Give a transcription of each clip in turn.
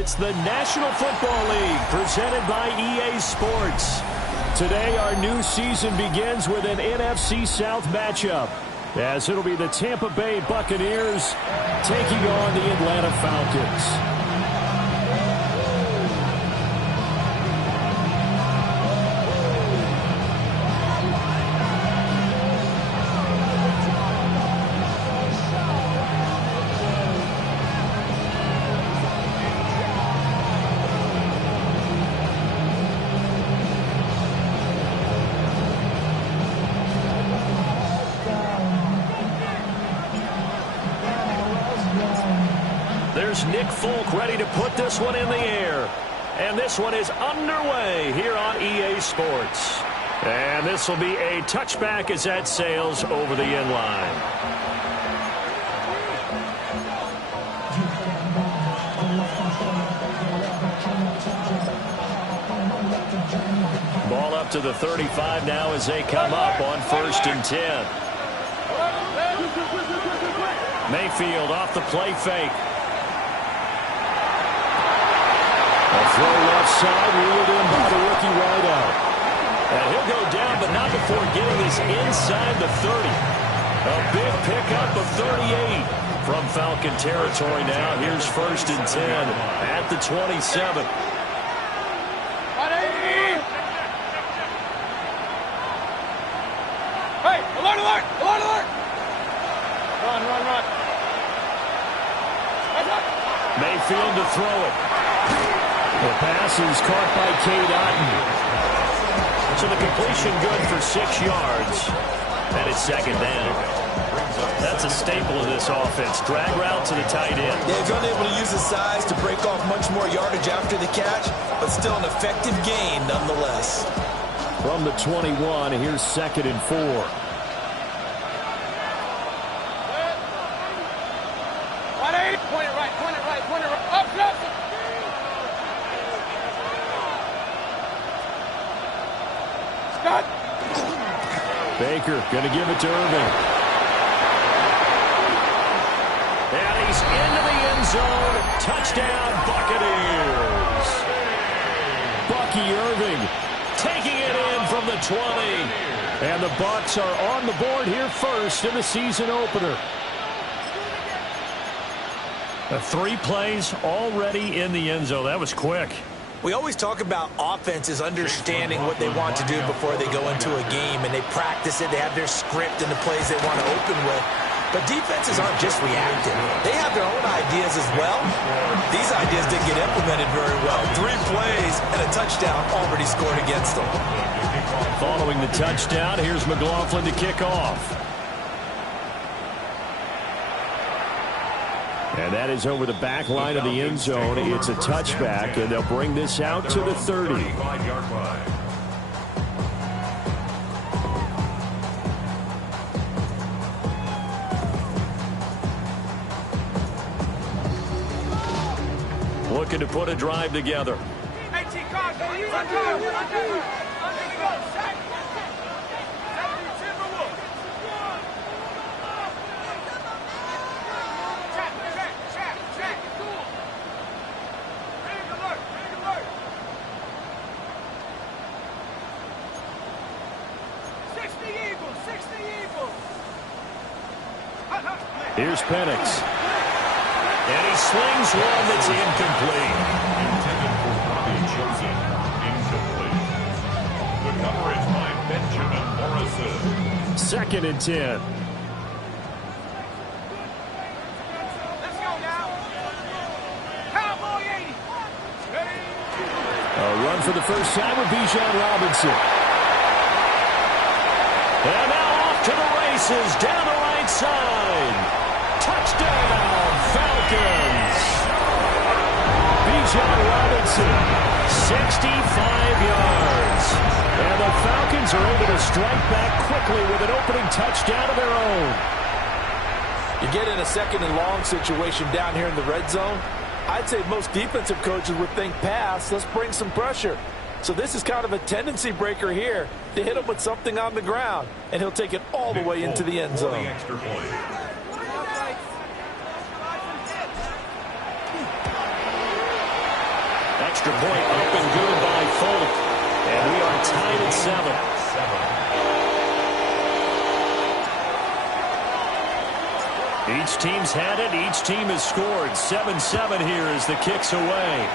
It's the National Football League presented by EA Sports. Today, our new season begins with an NFC South matchup, as it'll be the Tampa Bay Buccaneers taking on the Atlanta Falcons. There's Nick Folk ready to put this one in the air. And this one is underway here on EA Sports. And this will be a touchback as that sails over the end line. Ball up to the 35 now as they come up on 1st and 10. Mayfield off the play fake. A throw left side, reeled in by the rookie wideout. And he'll go down, but not before getting this inside the 30. A big pickup of 38 from Falcon territory now. Here's 1st and 10 at the 27. Hey, alert, alert, alert, alert! Run, run, run. Mayfield to throw it. The pass is caught by Cade Otton. So the completion good for 6 yards. And it's 2nd down. That's a staple of this offense. Drag route to the tight end. Yeah, he's unable to use his size to break off much more yardage after the catch, but still an effective gain nonetheless. From the 21, here's 2nd and 4. Point it right, point it right, point it right. Up, up. Scott. Baker going to give it to Irving. And he's into the end zone. Touchdown, Buccaneers. Bucky Irving taking it in from the 20. And the Bucs are on the board here first in the season opener. 3 plays already in the end zone. That was quick. We always talk about offenses understanding what they want to do before they go into a game, and they practice it. They have their script and the plays they want to open with. But defenses aren't just reactive. They have their own ideas as well. These ideas didn't get implemented very well. 3 plays and a touchdown already scored against them. Following the touchdown, here's McLaughlin to kick off. And that is over the back line of the end zone. It's a touchback, and they'll bring this out to the 30. Looking to put a drive together. Here's Pickx. And he slings one that's incomplete. Intended for Robbie Johnson. Incomplete. The coverage by Benjamin Morrison. 2nd and 10. Let's go now. Cowboy 80. A run for the first time with Bijan Robinson. And now off to the races down the right side. Touchdown, Falcons. Bijan Robinson, 65 yards. And the Falcons are able to strike back quickly with an opening touchdown of their own. You get in a 2nd and long situation down here in the red zone, I'd say most defensive coaches would think pass, let's bring some pressure. So this is kind of a tendency breaker here to hit him with something on the ground, and he'll take it all the way into the end zone. Extra point up and good by Folk. And we are tied at 7. Each team's had it. Each team has scored. 7-7 here as the kick's away.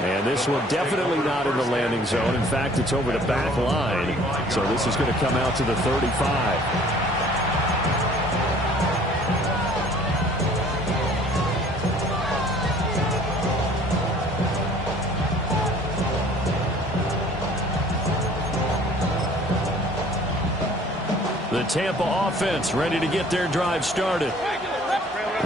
And this one definitely not in the landing zone. In fact, it's over the back line. So this is going to come out to the 35. The Tampa offense ready to get their drive started.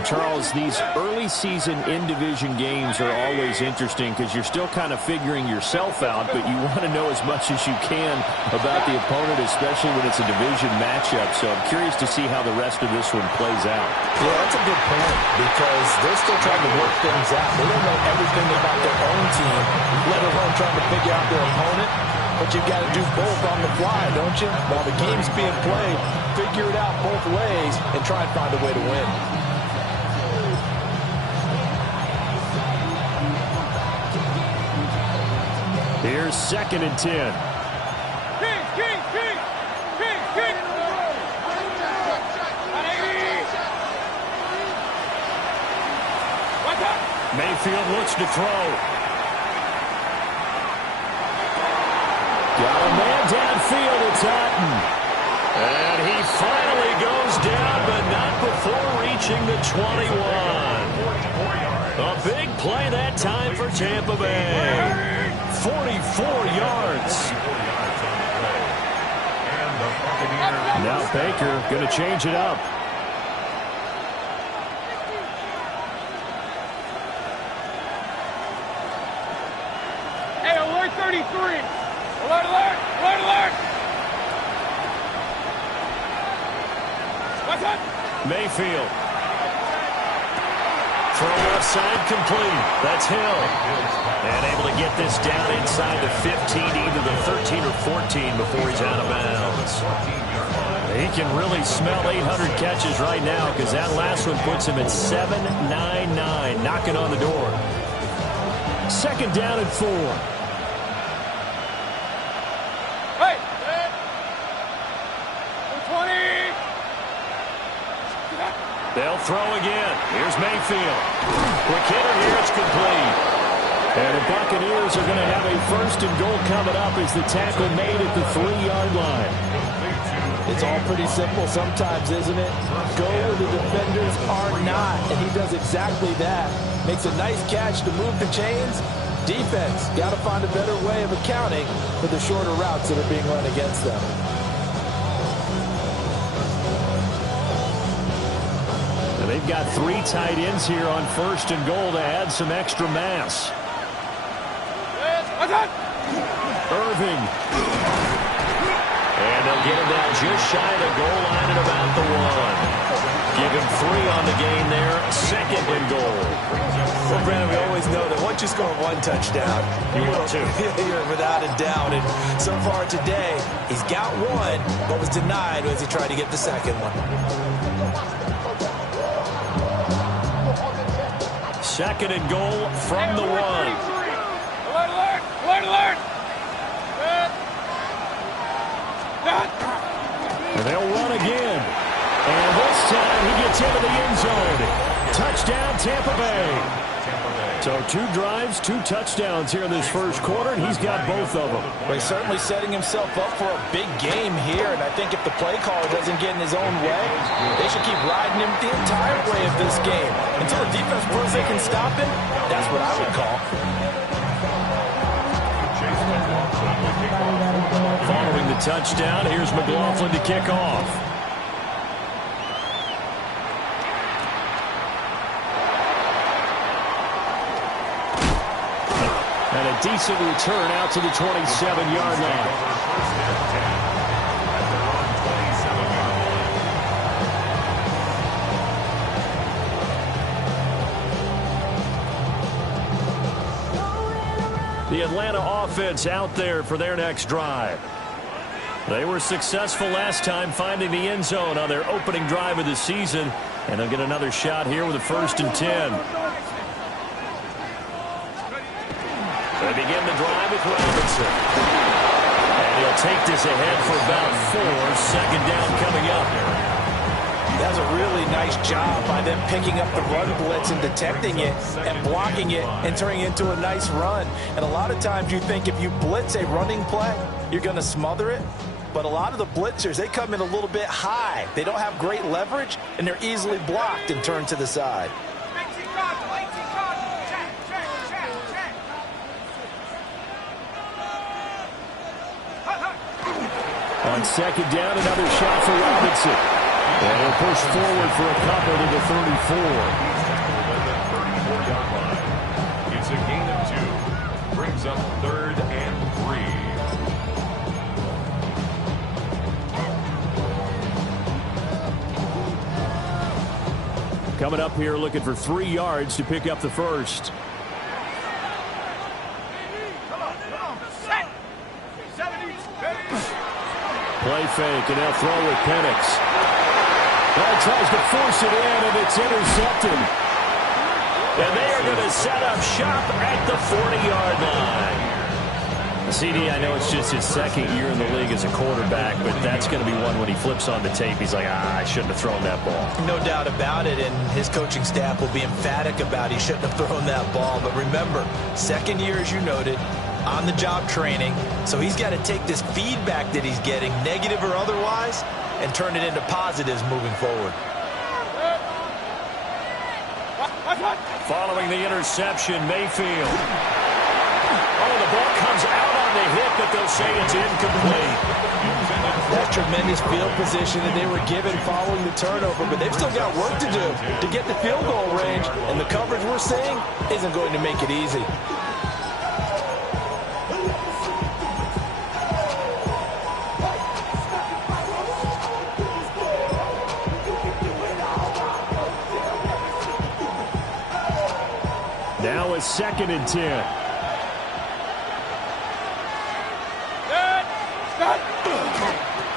Charles, these early season in-division games are always interesting because you're still kind of figuring yourself out, but you want to know as much as you can about the opponent, especially when it's a division matchup. So I'm curious to see how the rest of this one plays out. Yeah, that's a good point because they're still trying to work things out. They don't know everything about their own team, let alone trying to figure out their opponent. But you've got to do both on the fly, don't you? While the game's being played, figure it out both ways and try and find a way to win. Here's 2nd and 10. Mayfield looks to throw. Got a man downfield. It's Hutton. And he finally goes down, but not before reaching the 21. A big play that time for Tampa Bay. 44 yards. Now Baker going to change it up. Hey, alert 33. Alert, alert, alert, alert. What's up? Mayfield. Throw left side complete. That's Hill. And able to get this down inside the 15, either the 13 or 14 before he's out of bounds. He can really smell 800 catches right now because that last one puts him at 799, knocking on the door. 2nd down and 4. Hey! 20! They'll throw again. Here's Mayfield. Quick hitter here. It's complete. And the Buccaneers are going to have a 1st and goal coming up as the tackle made at the 3-yard line. It's all pretty simple sometimes, isn't it? Go where the defenders are not, and he does exactly that. Makes a nice catch to move the chains. Defense got to find a better way of accounting for the shorter routes that are being run against them. And they've got 3 tight ends here on 1st and goal to add some extra mass. Irving. And they'll get him down just shy of the goal line at about the 1. Give him 3 on the game there. 2nd and goal. Well, Brandon, we always know that once you score 1 touchdown, you want 2. You're without a doubt. And so far today, he's got 1, but was denied as he tried to get the 2nd one. 2nd and goal from the 1. Alert, alert, alert, alert. And they'll run again. And this time he gets into the end zone. Touchdown, Tampa Bay. So 2 drives, 2 touchdowns here in this 1st quarter, and he's got both of them. Well, he's certainly setting himself up for a big game here, and I think if the play caller doesn't get in his own way, they should keep riding him the entire way of this game. Until the defense proves they can stop him, that's what I would call. Following the touchdown, here's McLaughlin to kick off. And a decent return out to the 27-yard line. The Atlanta offense out there for their next drive. They were successful last time finding the end zone on their opening drive of the season. And they'll get another shot here with a 1st and 10. begin the drive with Robinson. And he'll take this ahead for about 4. Second down coming up. That's a really nice job by them picking up the run blitz and detecting it and blocking it and turning it into a nice run. And a lot of times you think if you blitz a running play, you're going to smother it. But a lot of the blitzers, they come in a little bit high. They don't have great leverage, and they're easily blocked and turned to the side. On second down, another shot for Robinson. And he'll push forward for a couple to the 34. The 34-yard line. It's a gain of 2. Brings up 3rd and 3. Coming up here looking for 3 yards to pick up the first. Play fake, and they'll throw with Pickx6. Ball tries to force it in, and it's intercepted. And they are going to set up shop at the 40-yard line. CD, I know it's just his second year in the league as a quarterback, but that's going to be one when he flips on the tape. He's like, I shouldn't have thrown that ball. No doubt about it, and his coaching staff will be emphatic about he shouldn't have thrown that ball. But remember, second year, as you noted, on-the-job training, so he's got to take this feedback that he's getting, negative or otherwise, and turn it into positives moving forward. Following the interception, Mayfield. Oh, the ball comes out on the hit, but they'll say it's incomplete. That's tremendous field position that they were given following the turnover, but they've still got work to do to get the field goal range, and the coverage we're seeing isn't going to make it easy. Now it's 2nd and 10.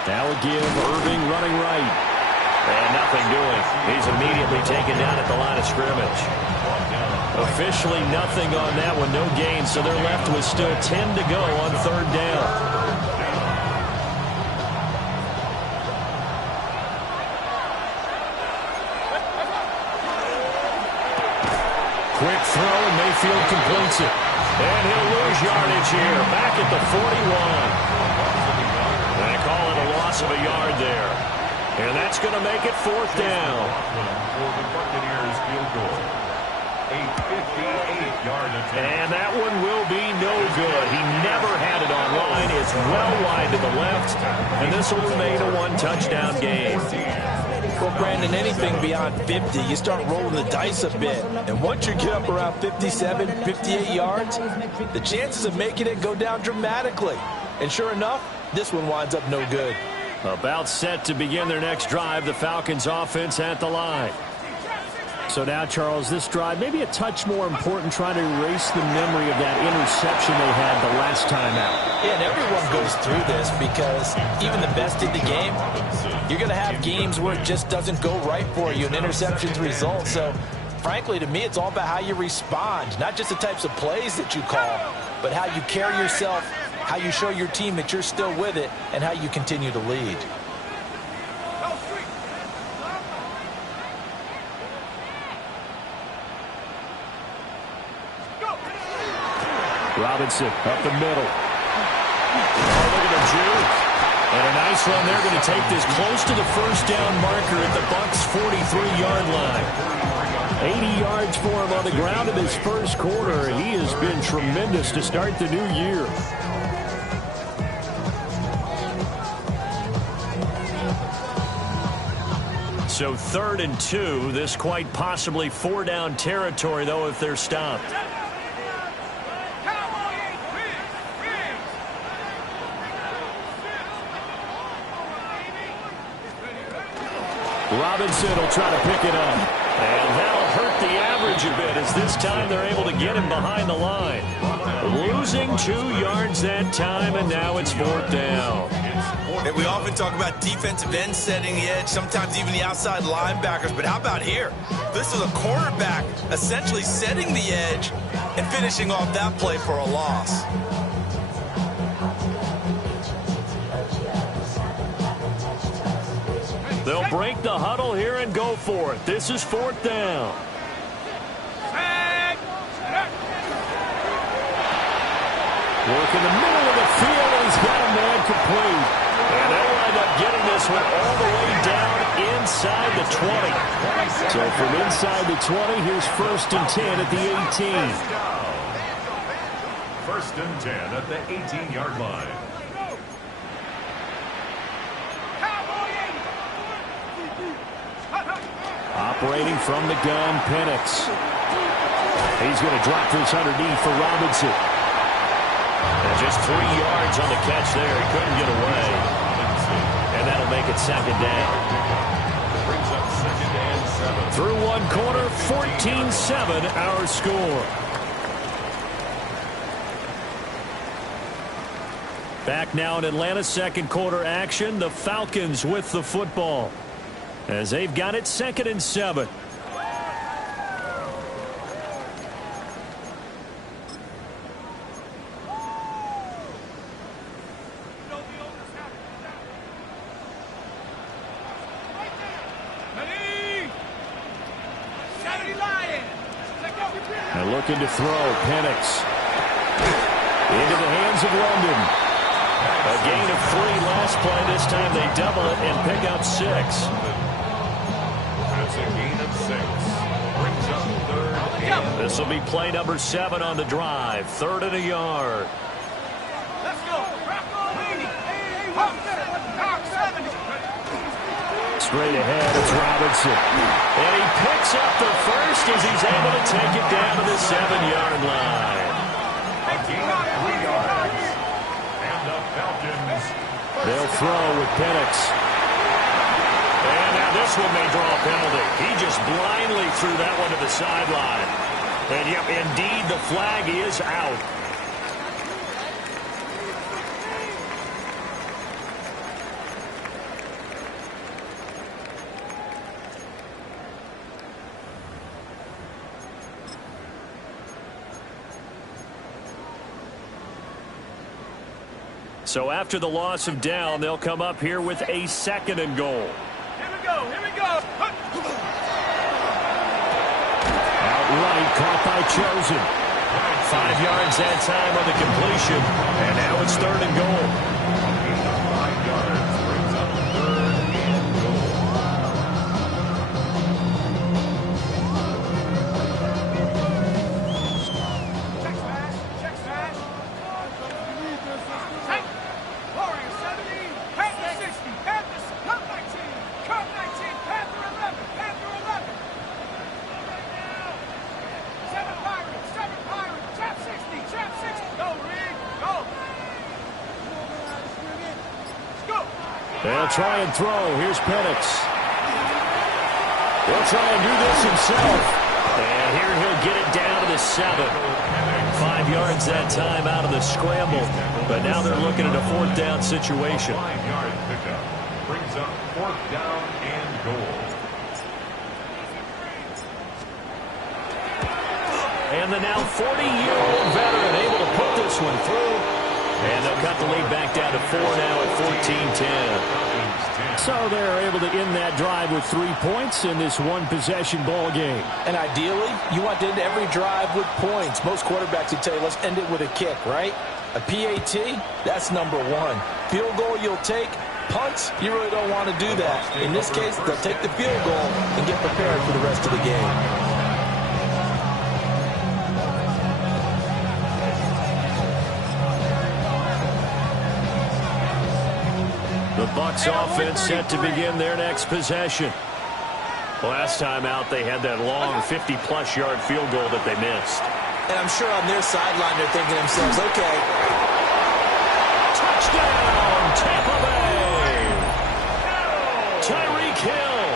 Now again, Irving running right. And nothing doing. He's immediately taken down at the line of scrimmage. Officially nothing on that one, no gain, so they're left with still 10 to go on 3rd down. Quick throw, and Mayfield completes it. And he'll lose yardage here, back at the 41. They call it a loss of a yard there. And that's going to make it 4th down. For the Buccaneers field goal. A 58-yard attempt. And that one will be no good. He never had it on line. It's well wide to the left. And this will remain a 1-touchdown game. Well, Brandon, anything beyond 50, you start rolling the dice a bit. And once you get up around 57, 58 yards, the chances of making it go down dramatically. And sure enough, this one winds up no good. About set to begin their next drive, the Falcons offense at the line. So now, Charles, this drive maybe a touch more important, trying to erase the memory of that interception they had the last time out. Yeah, and everyone goes through this because even the best in the game, you're going to have games where it just doesn't go right for you, and interceptions result. So, frankly, to me, it's all about how you respond, not just the types of plays that you call, but how you carry yourself, how you show your team that you're still with it, and how you continue to lead. Robinson up the middle. Oh, look at the juke. And a nice run. They're going to take this close to the 1st down marker at the Bucs' 43-yard line. 80 yards for him on the ground in his first quarter. He has been tremendous to start the new year. So 3rd and 2. This quite possibly 4-down territory, though, if they're stopped. Robinson will try to pick it up. And that'll hurt the average a bit, as this time they're able to get him behind the line. Losing 2 yards that time, and now it's 4th down. And we often talk about defensive ends setting the edge, sometimes even the outside linebackers, but how about here? This is a quarterback essentially setting the edge and finishing off that play for a loss. They'll break the huddle here and go for it. This is 4th down. Work in the middle of the field, and he's got a man complete. And they'll wind up getting this one all the way down inside the 20. So from inside the 20, here's 1st and 10 at the 18. 1st and 10 at the 18-yard line. Operating from the gun, Pickx6. He's going to drop this underneath for Robinson. And just 3 yards on the catch there. He couldn't get away. And that'll make it 2nd down. Brings up 2nd and 7. Through 1 quarter, 14-7 our score. Back now in Atlanta's 2nd quarter action. The Falcons with the football, as they've got it 2nd and 7. And looking to throw, Pickx6. Into the hands of London. A gain of 3 last play. This time they double it and pick up 6. That's a gain of 6. Brings up 3rd and... This will be play number 7 on the drive. 3rd and a yard. Let's go. Straight ahead, it's Robinson. And he picks up the first as he's able to take it down to the 7-yard line. A gain of 3 yards. And the Falcons... They'll throw with Pickx6. And now this one may draw a penalty. He just blindly threw that one to the sideline. And yep, indeed, the flag is out. So after the loss of down, they'll come up here with a 2nd and goal. Here we go. Outright caught by Chosen. 5 yards that time on the completion. And now it's 3rd and goal. 5 yards brings up 3rd and goal. Check smash. Hey. Warrior 70. Panther 60. Panthers. Cup 19. Cup 19. Panther 11. Panther 11. 7 Pirates. 7 Pirates. Trap 60. Trap 60. Go, Reed. Go. Let's go. They'll try and throw. Here's Pickx6. He'll try and do this himself. And here he'll get it down to the 7. 5 yards that time out of the scramble. But now they're looking at a 4th down situation. 5-yard pickup brings up 4th down and goal. And the now 40-year-old veteran able to put this one through. And they'll cut the lead back down to 4 now at 14-10. So they're able to end that drive with 3 points in this one-possession ball game. And ideally, you want to end every drive with points. Most quarterbacks would tell you, let's end it with a kick, right? A PAT, that's number 1. Field goal you'll take. Punts, you really don't want to do that. In this case, they'll take the field goal and get prepared for the rest of the game. The Bucs offense set to begin their next possession. Last time out, they had that long 50-plus yard field goal that they missed. And I'm sure on their sideline they're thinking to themselves, okay. Touchdown, Tampa Bay! Tyreek Hill,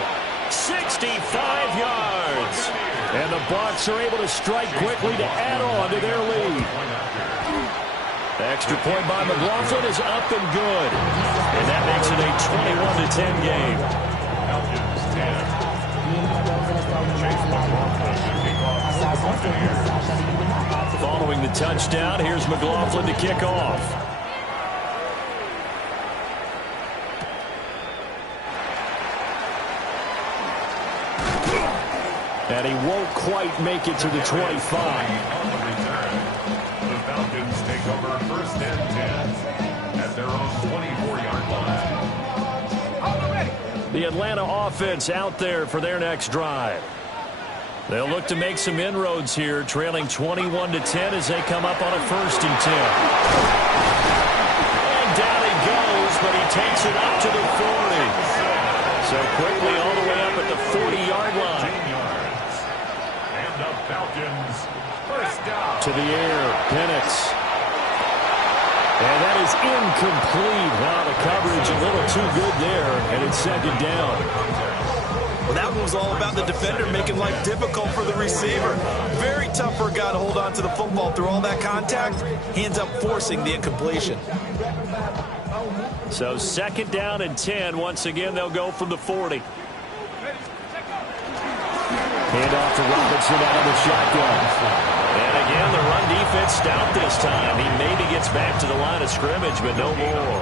65 yards. And the Bucs are able to strike quickly to add on to their lead. The extra point by McLaughlin is up and good. And that makes it a 21-10 game. Falcons 10. Chase McLaughlin to kick off for the Buccaneers. Following the touchdown, here's McLaughlin to kick off. And he won't quite make it to the 25. On the return, the Falcons take over first and 10 at their own 24-yard line. The Atlanta offense out there for their next drive. They'll look to make some inroads here, trailing 21-10 as they come up on a first and 10. And down he goes, but he takes it up to the 40. So quickly all the way up at the 40-yard line. And the Falcons first down. To the air, Pickx6. And that is incomplete. Wow, the coverage a little too good there, and it's second down. Well, that one was all about the defender making life difficult for the receiver. Very tough for a guy to hold on to the football through all that contact. He ends up forcing the incompletion. So second down and 10. Once again, they'll go from the 40. Hand off to Robinson out of the shotgun. And again, the run defense stout this time. He maybe gets back to the line of scrimmage, but no more.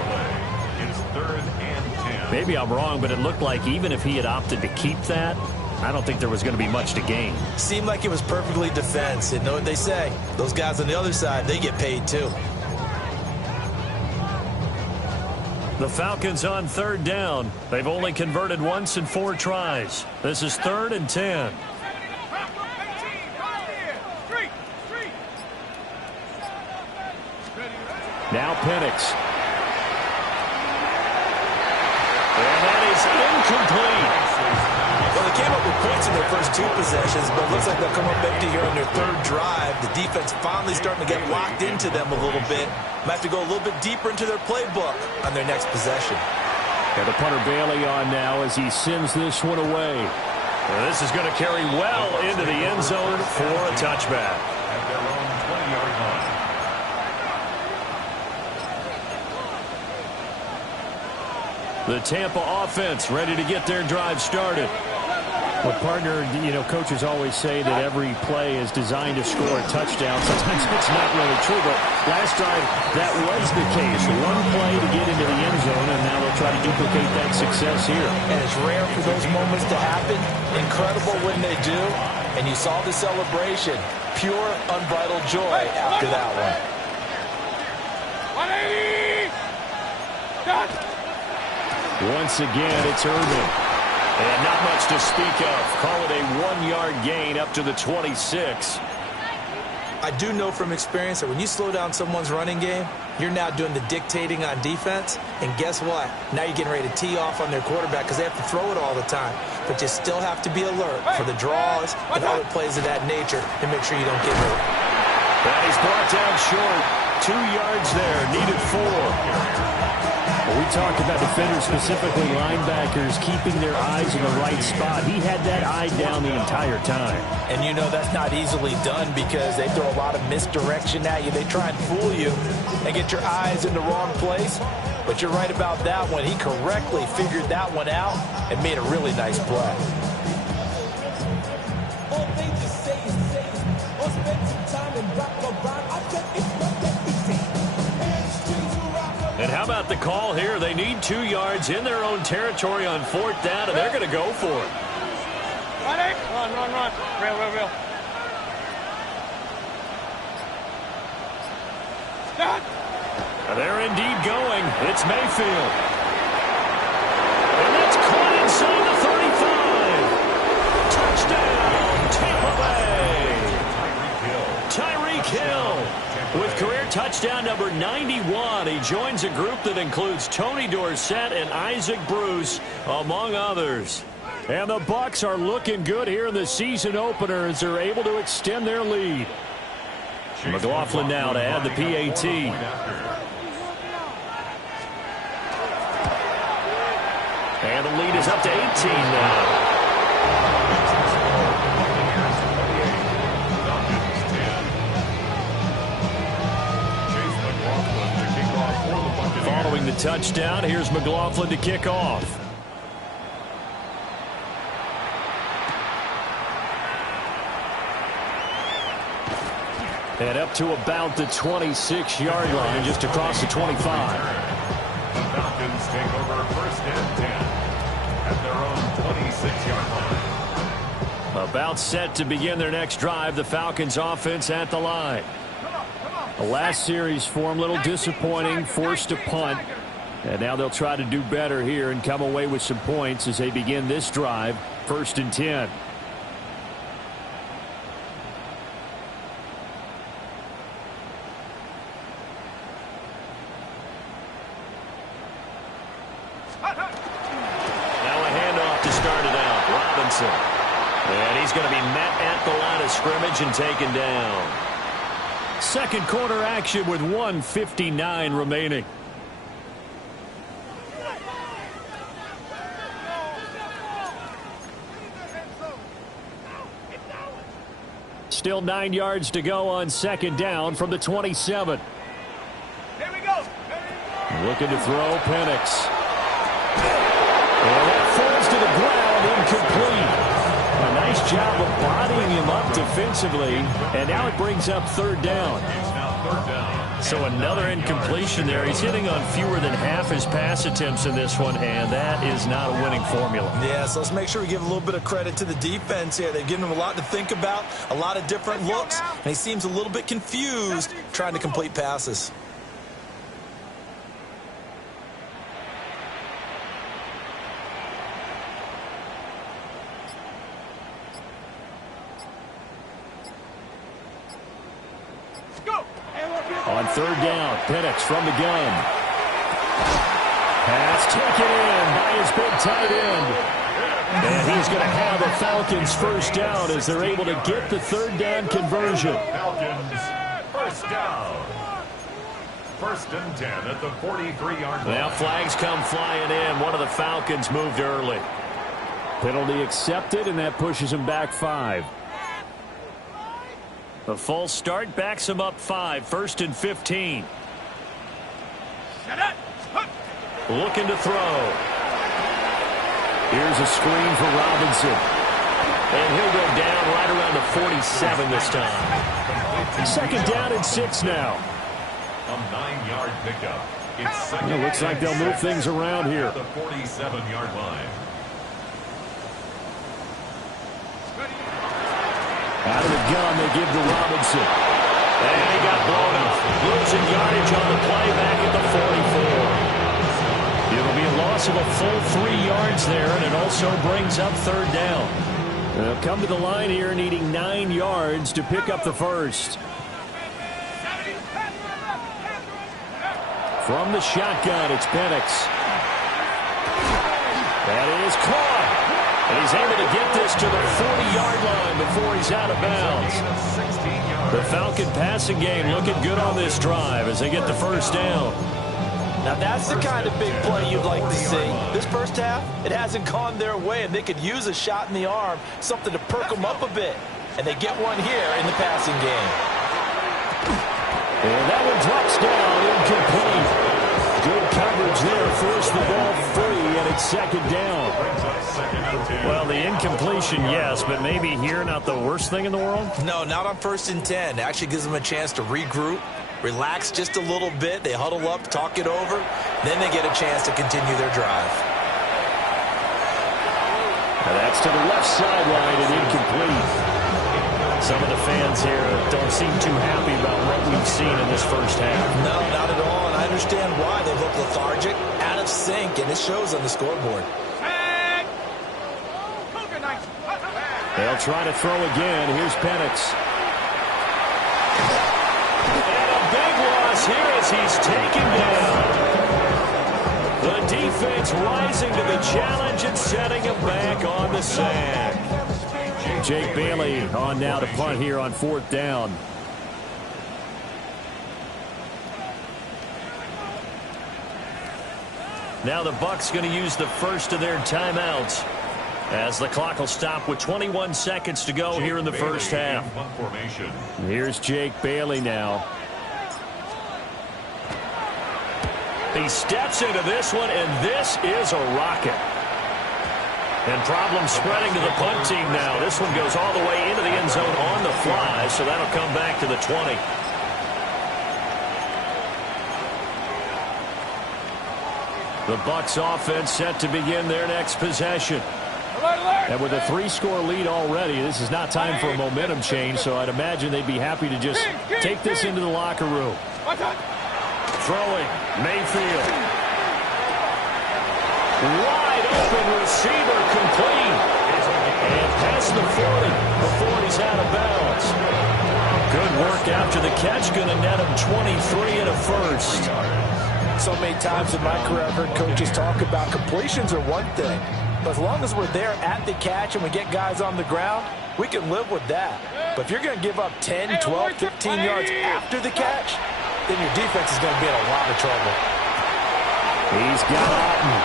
It's third and 10. Maybe I'm wrong, but it looked like even if he had opted to keep that, I don't think there was going to be much to gain. Seemed like it was perfectly defense. And know what they say? Those guys on the other side, they get paid too. The Falcons on third down. They've only converted once in 4 tries. This is third and 10. Now Pickx6. And that is incomplete. Well, they came up with points in their first 2 possessions, but it looks like they'll come up empty here on their third drive. The defense finally starting to get locked into them a little bit. Might have to go a little bit deeper into their playbook on their next possession. And the punter Bailey on now as he sends this one away. Well, this is going to carry well into the end zone for a touchback. At their own 20-yard line. The Tampa offense ready to get their drive started. Well, partner, you know, coaches always say that every play is designed to score a touchdown. Sometimes it's not really true, but last drive, that was the case. One play to get into the end zone, and now they'll try to duplicate that success here. And it's rare for those moments to happen. Incredible when they do. And you saw the celebration. Pure, unbridled joy after that one. 180! Done! Once again, it's Urban. And not much to speak of. Call it a 1-yard gain up to the 26. I do know from experience that when you slow down someone's running game, you're now doing the dictating on defense. And guess what? Now you're getting ready to tee off on their quarterback because they have to throw it all the time. But you still have to be alert for the draws and other plays of that nature to make sure you don't get hurt. And he's brought down short. 2 yards there. Needed 4. We talked about defenders, specifically linebackers, keeping their eyes in the right spot. He had that eye down the entire time. And you know that's not easily done because they throw a lot of misdirection at you. They try and fool you and get your eyes in the wrong place. But you're right about that one. He correctly figured that one out and made a really nice play. And how about the call here? They need 2 yards in their own territory on 4th down, and they're going to go for it. Run. Real. Stop! They're indeed going. It's Mayfield. And that's caught inside the 35. Touchdown, Tampa Bay. Tyreek Hill with career touchdown number 91. He joins a group that includes Tony Dorsett and Isaac Bruce, among others. And the Bucs are looking good here in the season opener as they're able to extend their lead. McLaughlin now to add the PAT. And the lead is up to 18 now. touchdown. Here's McLaughlin to kick off. And up to about the 26-yard line, just across the 25. The Falcons take over first and 10 at their own 26-yard line. About set to begin their next drive. The Falcons offense at the line. The last series for them, a little disappointing, forced a punt. And now they'll try to do better here and come away with some points as they begin this drive, first and 10. And he's going to be met at the line of scrimmage and taken down. Second quarter action with 1:59 remaining. Still 9 yards to go on second down from the 27. Here we go. Looking to throw, Pickx. And that falls to the ground, incomplete. A nice job of bodying him up defensively, and now it brings up third down. It's now third down. So another incompletion there. He's hitting on fewer than half his pass attempts in this one, and that is not a winning formula. Yeah, so let's make sure we give a little bit of credit to the defense here. They've given him a lot to think about, a lot of different looks, and he seems a little bit confused trying to complete passes. On third down, Pickx from the gun. Pass taken in by his big tight end. And he's going to have a Falcons first down as they're able to get the third down conversion. Falcons first down. First and 10 at the 43-yard line. Now flags come flying in. One of the Falcons moved early. Penalty accepted, and that pushes him back 5. A false start backs him up 5. First and 15. Looking to throw. Here's a screen for Robinson. And he'll go down right around the 47 this time. Second down and 6 now. A 9-yard pickup. It's second. It looks like they'll move things around here. At the 47-yard line. Out of the gun, they give to Robinson. And he got blown up. Losing yardage on the play back at the 44. It'll be a loss of a full 3 yards there, and it also brings up third down. They'll come to the line here needing 9 yards to pick up the first. From the shotgun, it's Pickx. That is caught. And he's able to get this to the 40-yard line before he's out of bounds. The Falcon passing game looking good on this drive as they get the first down. Now that's the kind of big play you'd like to see. This first half, it hasn't gone their way, and they could use a shot in the arm, something to perk them up a bit. And they get one here in the passing game. And that one drops down, incomplete. Good coverage there, forced the ball free, and it's second down. Well, the incompletion, yes, but maybe here not the worst thing in the world? No, not on first and 10. It actually gives them a chance to regroup, relax just a little bit. They huddle up, talk it over. Then they get a chance to continue their drive. Now that's to the left sideline and incomplete. Some of the fans here don't seem too happy about what we've seen in this first half. No, not at all, and I understand why. They look lethargic, out of sync, and it shows on the scoreboard. They'll try to throw again. Here's Pickx. And a big loss here as he's taken down. The defense rising to the challenge and setting him back on the sack. Jake Bailey on now to punt here on fourth down. Now the Bucs going to use the first of their timeouts as the clock will stop with 21 seconds to go here in the first half. Here's Jake Bailey now. He steps into this one, and this is a rocket. And problems spreading to the punt team now. This one goes all the way into the end zone on the fly, so that'll come back to the 20. The Bucs offense set to begin their next possession. And with a 3-score lead already, this is not time for a momentum change, so I'd imagine they'd be happy to just take this into the locker room. Throwing, Mayfield. Wide open receiver, complete. And past the 40 before he's out of bounds. Good work after the catch, going to net him 23 and a first. So many times in my career I've heard coaches talk about completions are one thing. But as long as we're there at the catch and we get guys on the ground, we can live with that. But if you're going to give up 10, 12, 15 yards after the catch, then your defense is going to be in a lot of trouble. He's got Otten.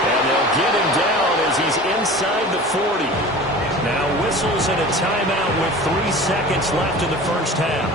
And they'll get him down as he's inside the 40. Now whistles and a timeout with 3 seconds left in the first half.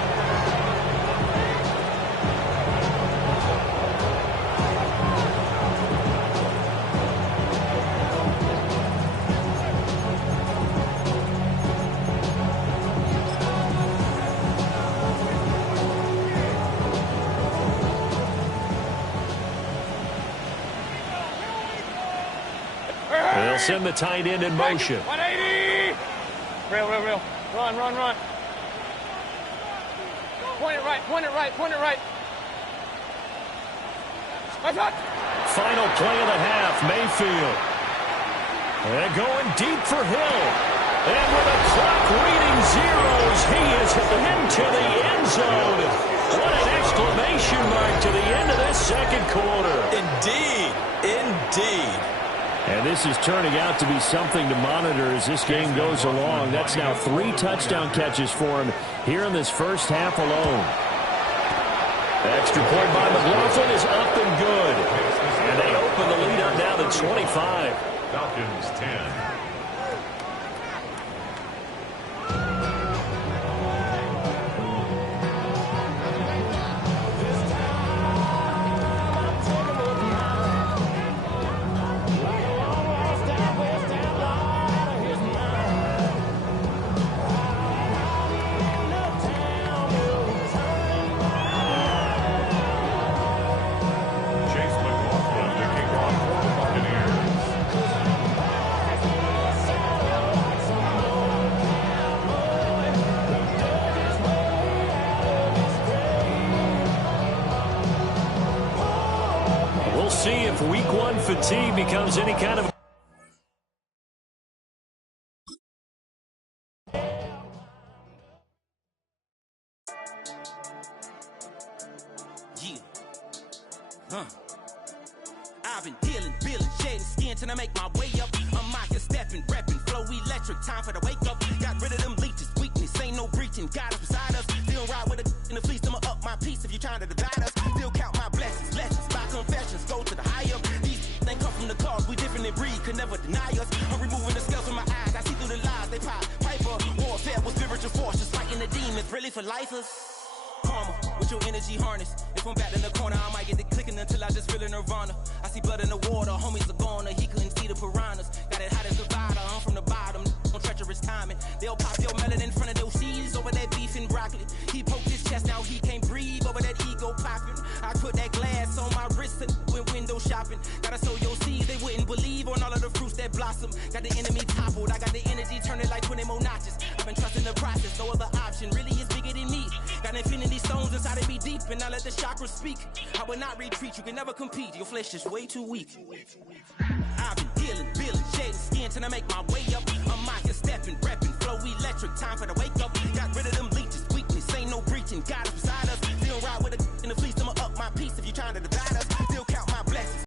They'll send the tight end in motion. 180! Real. Run. Point it right. Final play of the half, Mayfield. And going deep for Hill. And with a clock reading zeros, he is into the end zone. What an exclamation mark to the end of this second quarter. Indeed. And this is turning out to be something to monitor as this game goes along. That's now 3 touchdown catches for him here in this first half alone. Extra point by McLaughlin is up and good. And they open the lead up now to 25. Falcons 10. We'll see if week 1 fatigue becomes any kind of... I've been dealing, shedding skin till I make my way up. I'm out here stepping, repping, flow electric, time for the wake up. Got rid of them leeches, weakness, ain't no breaching. Got us beside us, still ride with a in the fleece. I'ma up my piece if you trying to divide us. Still count my blessings, lessons, my confessions, go to the higher. These they come from the cause, we different in breed, could never deny us. I'm removing the scales from my eyes, I see through the lies they pop. Piper, warfare with spiritual force, just fighting the demons, really for lifers. Karma, with your energy harness. If I'm back in the corner, I might get it clicking until I just feel a nirvana. I see blood in the water, homies are gone, he couldn't see the piranhas. Got it hot as a Nevada, I'm from the bottom, on treacherous timing. They'll pop your melon in front of those seeds over that beef and broccoli. He poked his chest, now he can't breathe over that ego popping. I put that glass on my wrist and went window shopping. Gotta sow your seeds, they wouldn't believe on all of the fruits that blossom. Got the enemy toppled, I got the energy turning like 20 more notches. I've been trusting the process, no other option really is bigger than me. Got infinity stones inside of me deep, and I let the chakras speak. I will not retreat, you can never compete, your flesh is way too weak. I've been dealing, shedding skin till I make my way up.